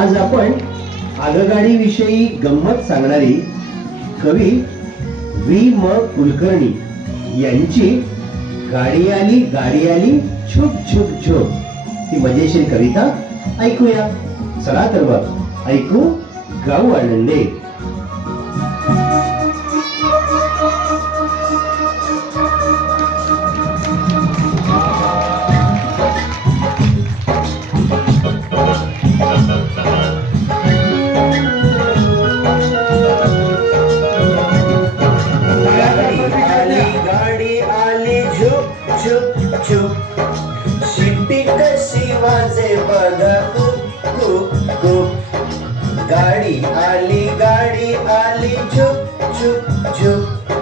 आज आपण आगगाडी विषयी गंमत सांगणारी कवी वी म कुलकर्णी यांची गाडी आली छुप छुप छुप ही मजेशीर कविता ऐकूया. चला तर मग ऐकू गाऊ आनंदे. गाडी आली झुक झुक झुक, शिट्टी कशी वाजे बघा कुक कुक कुक. गाडी आली झुक झुक झुक,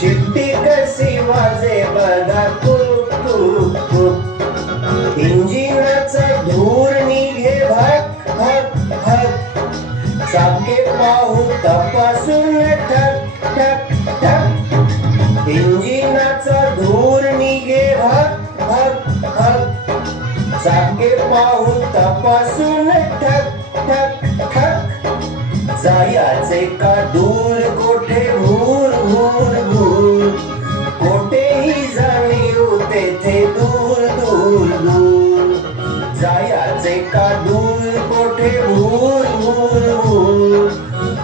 शिट्टी कशी वाजे बघा कुक कुक कुक. इंजिनाचा धूर निघे भक भक भक, चाके पाहू तपासून ठक ठक ठक. इंजिनाचा धूर निघे भक भक भक, चाके पाहून तपासून ठक ठक ठक. जायाचे का दूर कोठे भूर भूर भूर, कोठेही जाणीव तेथे दूर दूर दूर. जायाचे का दूर कोठे भूर भूर भूर,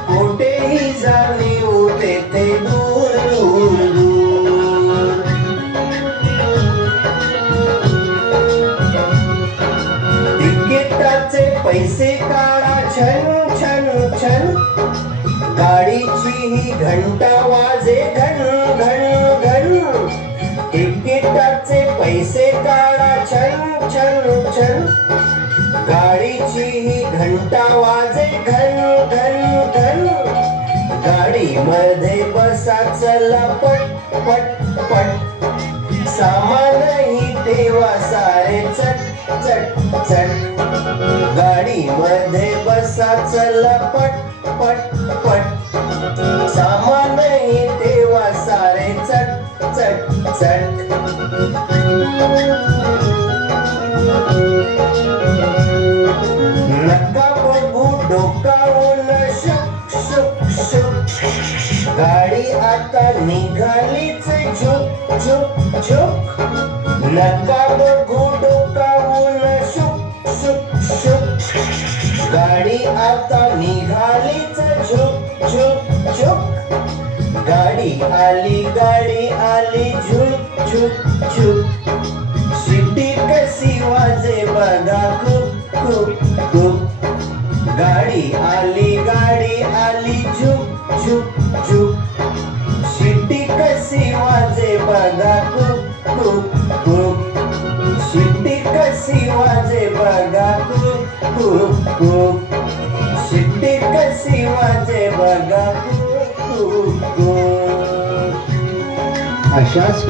कोठेही जाणीव तेथे दूर दूर दूर. तिकिटाचे पैसे काढा छन छन छन, गाडीची ही घंटा वाजे घन घन घन. तिकिटाचे पैसे काढा छन छन छन, गाडीची ही घंटा वाजे घन घन घन. गाडी मध्ये बसा चला पट पट पट, सामानही ठेवा सारे चट चट चट. गाडी मध्ये बसा चला पट पट पट, सामानही ठेवा सारे चट चट चट. नका बघू डोकावून शुक शुक शुक, गाडी आता निघालीच झुक झुक झुक. नका बघू डोकावून शुक शुक शुक, गाडी आता निघालीच झुक झुक झुक. गाडी आली झुक झुक झुक, शिट्टी कशी वाजे बघा कुक कुक कुक. गाडी आली झुक झुक झुक, शिट्टी कशी वाजे बघा कुक कुक कुक. शिट्टी कशी वाजे बघा कुक कुक कुक, शिट्टी कशी वाजे बघा कुक कुक कुक. अशाच